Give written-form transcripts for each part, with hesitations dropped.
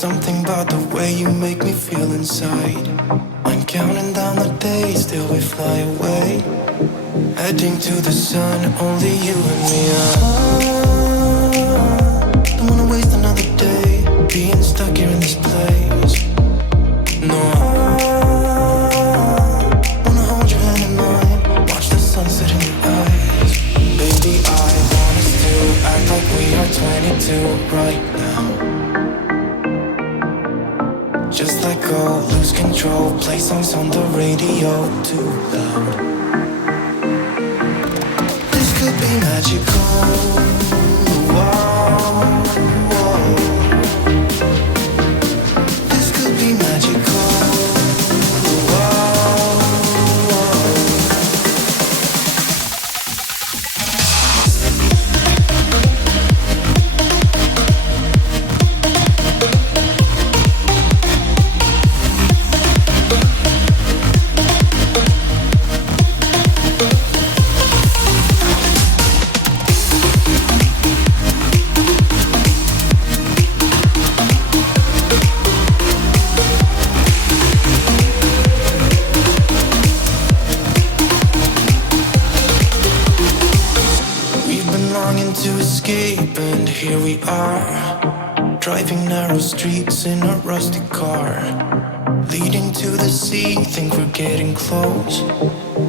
something about the way you make me feel inside. I'm counting down the days till we fly away, heading to the sun, only you and me. Don't wanna waste another day being stuck here in this place. No, I wanna hold your hand in mine, watch the sunset in your eyes. Baby, I want us to act like we are 22 right now. Just let go, lose control, play songs on the radio too loud. This could be magical. Whoa, whoa. This could be magical. To escape, and here we are, driving narrow streets in a rusty car, leading to the sea. Think we're getting close.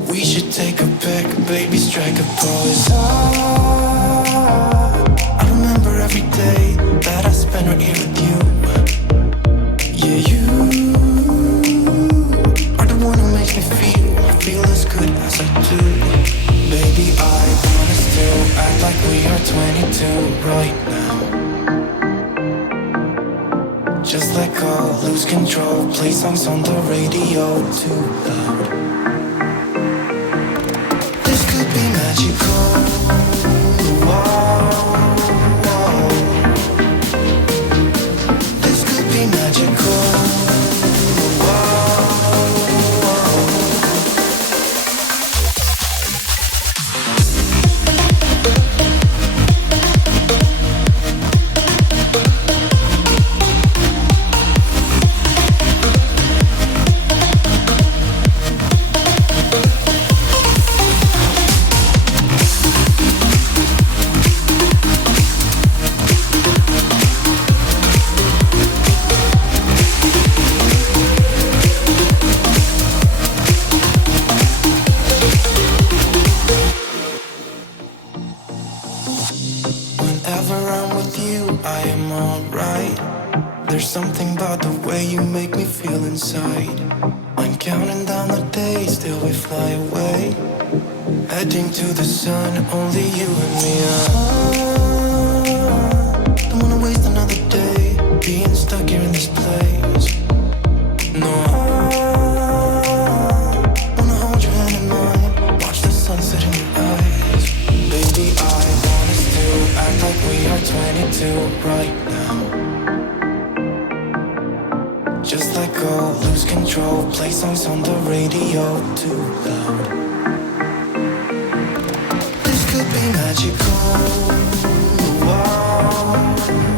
We should take a pic, baby, strike a pose. I remember every day that I spent right here with you. Yeah, you are the one who makes me feel as good as I do. Baby, I want us to act like we are 22 right now. Just let go, lose control, play songs on the radio too loud. This could be magical. Whoa, whoa. This could be magical. Whenever I'm with you, I am alright. There's something about the way you make me feel inside. I'm counting down the days till we fly away, heading to the sun, only you and me. Don't wanna waste another day being stuck here in this place. No, I wanna hold your hand in mine, watch the sunset in your eyes. Baby, I want us to act like we are 22 right now. Just let go, lose control, play songs on the radio too loud. This could be magical. Whoa,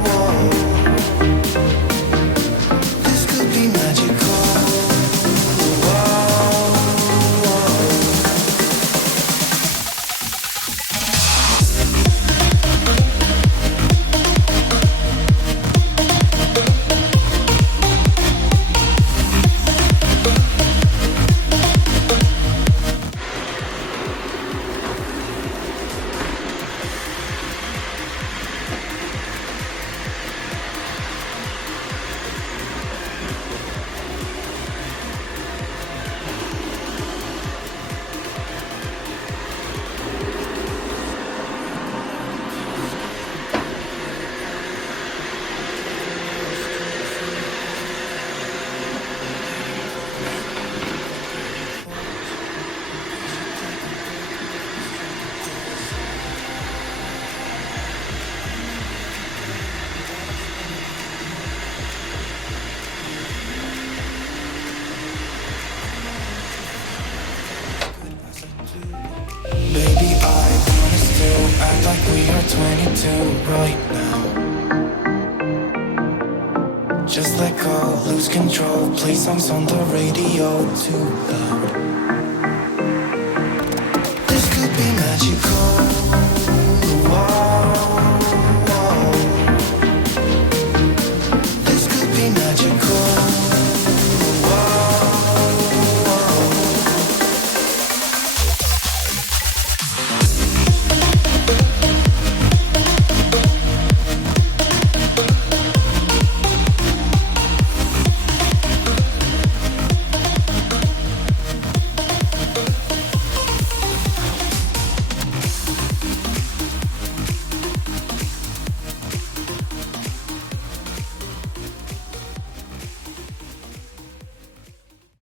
whoa. This could be magical. Act like we are 22 right now. just let go, lose control. Play songs on the radio too loud.